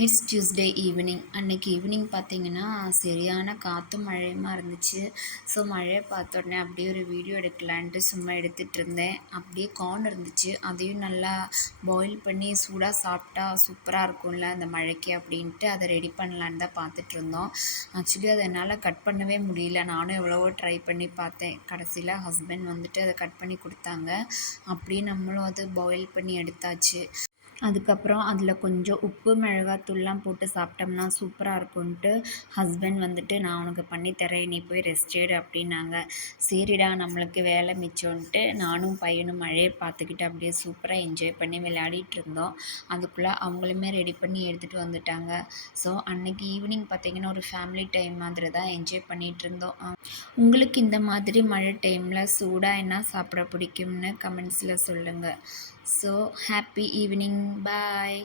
It's Tuesday evening. அன்னைக்கு evening பார்த்தீங்கன்னா, சரியான காற்றும் மழையுமா இருந்துச்சு. ஸோ மழைய பார்த்த உடனே அப்படியே ஒரு வீடியோ எடுக்கலான்ட்டு சும்மா எடுத்துகிட்ருந்தேன். அப்படியே கார்ன் இருந்துச்சு. அதையும் நல்லா பாயில் பண்ணி சூடாக சாப்பிட்டா சூப்பராக இருக்கும்ல அந்த மழைக்கு அப்படின்ட்டு அதை ரெடி பண்ணலான்னு தான் பார்த்துட்ருந்தோம். ஆக்சுவலி அதை என்னால் கட் பண்ணவே முடியல. நானும் எவ்வளவோ ட்ரை பண்ணி பார்த்தேன். கடைசியில் ஹஸ்பண்ட் வந்துட்டு அதை கட் பண்ணி கொடுத்தாங்க. அப்படியே நம்மளும் அது பாயில் பண்ணி எடுத்தாச்சு. அதுக்கப்புறம் அதில் கொஞ்சம் உப்பு மிளகாத்தூள்லாம் போட்டு சாப்பிட்டோம்னா சூப்பராக இருக்கும்ன்ட்டு ஹஸ்பண்ட் வந்துட்டு, நான் உனக்கு பண்ணி தரேன், நீ போய் ரெஸ்ட் எடு அப்படின்னாங்க. சரிடா நம்மளுக்கு வேலை மிச்சம்ன்ட்டு நானும் பையனும் மழையை பார்த்துக்கிட்டு அப்படியே சூப்பராக என்ஜாய் பண்ணி விளையாடிட்டு இருந்தோம். அதுக்குள்ளே அவங்களுமே ரெடி பண்ணி எடுத்துகிட்டு வந்துட்டாங்க. ஸோ அன்னைக்கு ஈவினிங் பார்த்திங்கன்னா ஒரு ஃபேமிலி டைம் மாதிரி தான் என்ஜாய் பண்ணிகிட்டு இருந்தோம். உங்களுக்கு இந்த மாதிரி மழை டைமில் சூடாக என்ன சாப்பிட பிடிக்கும்னு கமெண்ட்ஸில் சொல்லுங்கள். So happy evening. பாய்.